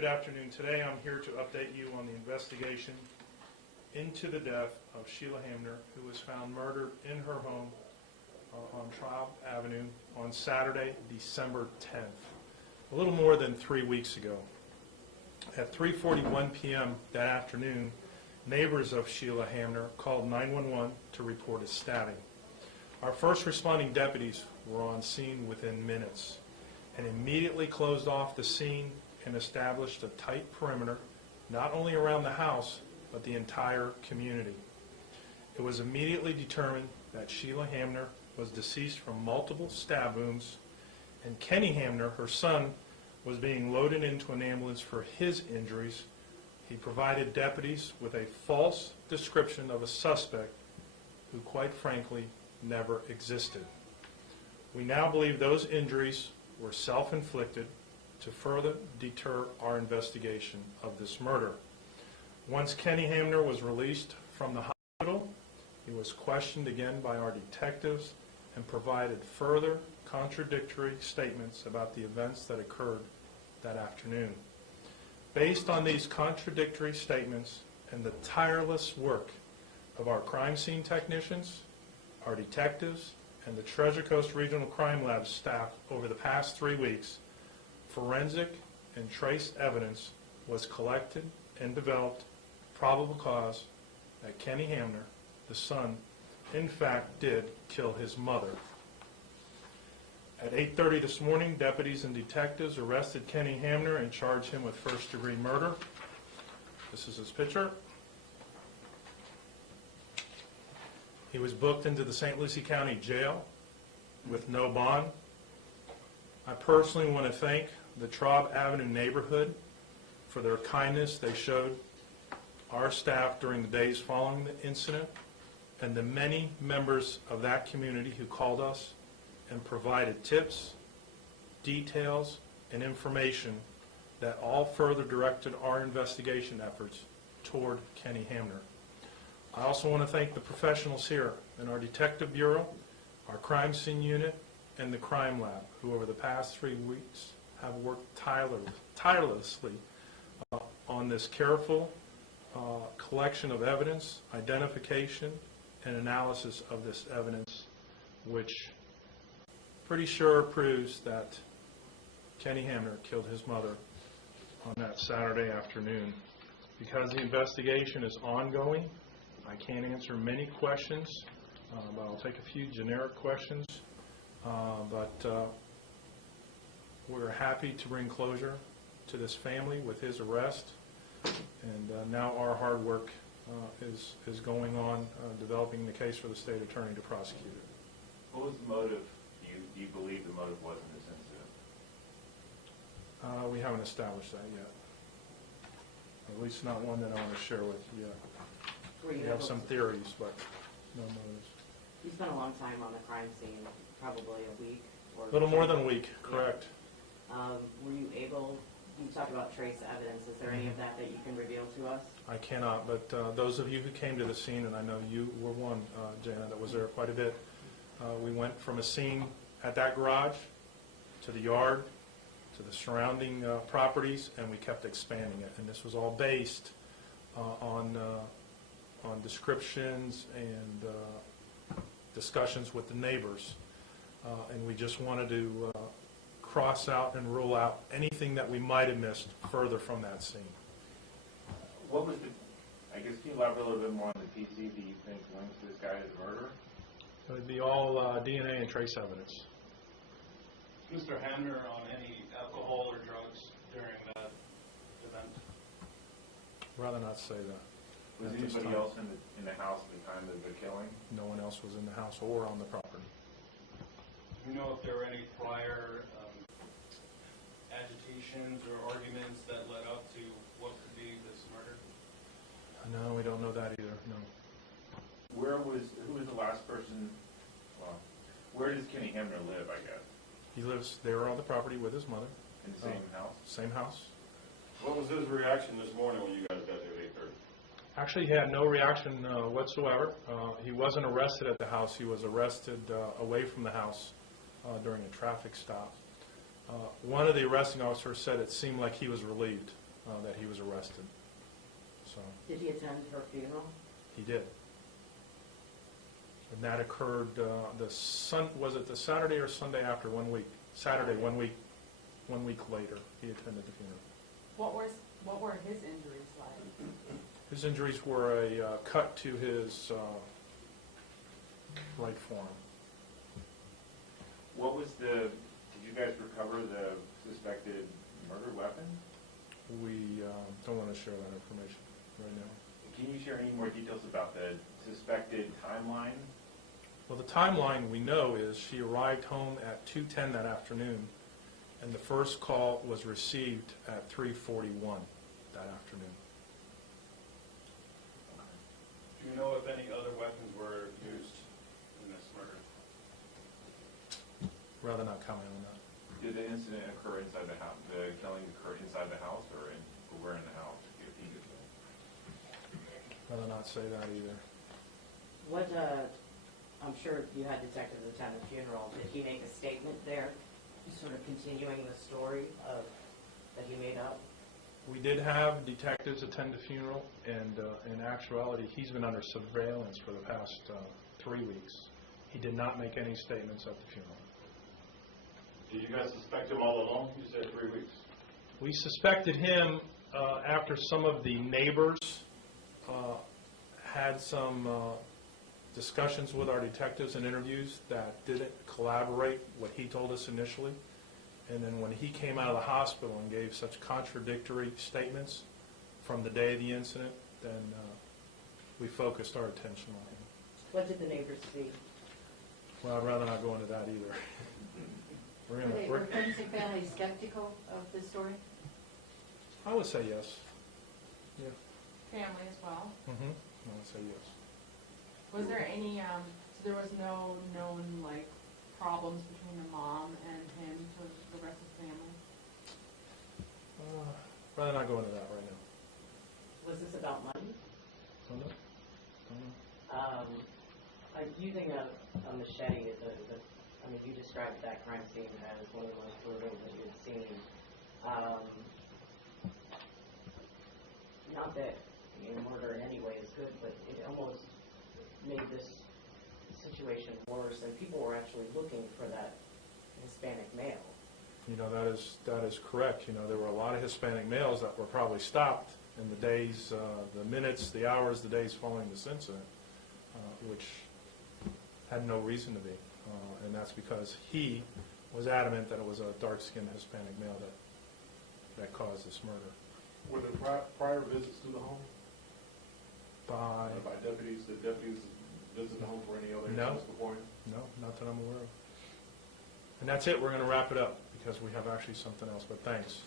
Good afternoon. Today I'm here to update you on the investigation into the death of Sheila Hamner, who was found murdered in her home on Trial Avenue on Saturday, December 10th, a little more than 3 weeks ago. At 3:41 p.m. that afternoon, neighbors of Sheila Hamner called 911 to report a stabbing. Our first responding deputies were on scene within minutes and immediately closed off the scene and established a tight perimeter, not only around the house, but the entire community. It was immediately determined that Sheila Hamner was deceased from multiple stab wounds, and Kenny Hamner, her son, was being loaded into an ambulance for his injuries. He provided deputies with a false description of a suspect who, quite frankly, never existed. We now believe those injuries were self-inflicted to further deter our investigation of this murder. Once Kenny Hamner was released from the hospital, he was questioned again by our detectives and provided further contradictory statements about the events that occurred that afternoon. Based on these contradictory statements and the tireless work of our crime scene technicians, our detectives, and the Treasure Coast Regional Crime Lab staff over the past 3 weeks, forensic and trace evidence was collected and developed probable cause that Kenny Hamner, the son, in fact did kill his mother. At 8:30 this morning, deputies and detectives arrested Kenny Hamner and charged him with first-degree murder. This is his picture. He was booked into the St. Lucie County Jail with no bond. I personally want to thank the Traub Avenue neighborhood for their kindness they showed our staff during the days following the incident, and the many members of that community who called us and provided tips, details, and information that all further directed our investigation efforts toward Kenny Hamner. I also want to thank the professionals here in our Detective Bureau, our Crime Scene Unit, and the Crime Lab, who over the past 3 weeks have worked tirelessly on this careful collection of evidence, identification, and analysis of this evidence, which pretty sure proves that Kenny Hamner killed his mother on that Saturday afternoon. Because the investigation is ongoing, I can't answer many questions, but I'll take a few generic questions. We're happy to bring closure to this family with his arrest, and now our hard work is going on developing the case for the state attorney to prosecute it. What was the motive? Do you believe the motive was in this incident? We haven't established that yet. At least not one that I want to share with you yet. We have some theories, but no motives. You spent a long time on the crime scene, probably a week. Or a little more than a week, correct. Yeah. Were you able, you talked about trace evidence, is there any of that you can reveal to us? I cannot, but those of you who came to the scene, and I know you were one, Jana, that was there quite a bit, we went from a scene at that garage to the yard, to the surrounding properties, and we kept expanding it. And this was all based on descriptions and discussions with the neighbors. And we just wanted to cross out and rule out anything that we might have missed further from that scene. What was the, I guess, can you elaborate a little bit more on the PC that you think links this guy to the murder? It would be all DNA and trace evidence. Mr. Hamner on any alcohol or drugs during that event? Rather not say that. Was anybody else in the house at the time of the killing? No one else was in the house or on the property. Do you know if there were any prior agitations or arguments that led up to what could be this murder? No, we don't know that either, no. Who was the last person, well, where does Kenny Hamner live, I guess? He lives there on the property with his mother. In the same house? Same house. What was his reaction this morning when you guys got there at 8:30? Actually, he had no reaction whatsoever. He wasn't arrested at the house. He was arrested away from the house during a traffic stop. One of the arresting officers said it seemed like he was relieved that he was arrested. So Did he attend her funeral? he did. And that occurred, was it the Saturday or Sunday after 1 week? Saturday, 1 week later, he attended the funeral. What were his injuries like? His injuries were a cut to his right forearm. Did you guys recover the suspected murder weapon? We don't want to share that information right now. Can you share any more details about the suspected timeline? Well, the timeline we know is she arrived home at 2:10 that afternoon, and the first call was received at 3:41 that afternoon. Do you know if any other weapons were used in this murder? Rather not comment on that. Did the incident occur inside the house, the killing occur inside the house or where in the house? If you could say. Rather not say that either. What, I'm sure you had detectives attend the funeral. Did he make a statement there, sort of continuing the story that he made up? We did have detectives attend the funeral, and in actuality, he's been under surveillance for the past 3 weeks. He did not make any statements at the funeral. Did you guys suspect him all along? You said 3 weeks. We suspected him after some of the neighbors had some discussions with our detectives and interviews that didn't collaborate what he told us initially. And then when he came out of the hospital and gave such contradictory statements from the day of the incident, then we focused our attention on him. What did the neighbors see? Well, I'd rather not go into that either. Were friends and family skeptical of this story? I would say yes. Yeah. Family as well. Mm-hmm. I would say yes. Was there any, so there was no known, like, problems between the mom and him to the rest of the family? Rather not go into that right now. Was this about money? Don't know. Like using a machete, I mean, you described that crime scene as one of the most brutal that you've seen. Not that murder in any way is good, but it almost made this situation worse, and people were actually looking for that Hispanic male. You know, that is correct. You know, there were a lot of Hispanic males that were probably stopped in the days, the minutes, the hours, the days following this incident, which had no reason to be. And that's because he was adamant that it was a dark-skinned Hispanic male that caused this murder. Were there prior visits to the home By deputies? Did deputies visit the home for any other No. incidents before? No, not that I'm aware of. And that's it. We're going to wrap it up because we have actually something else, but thanks.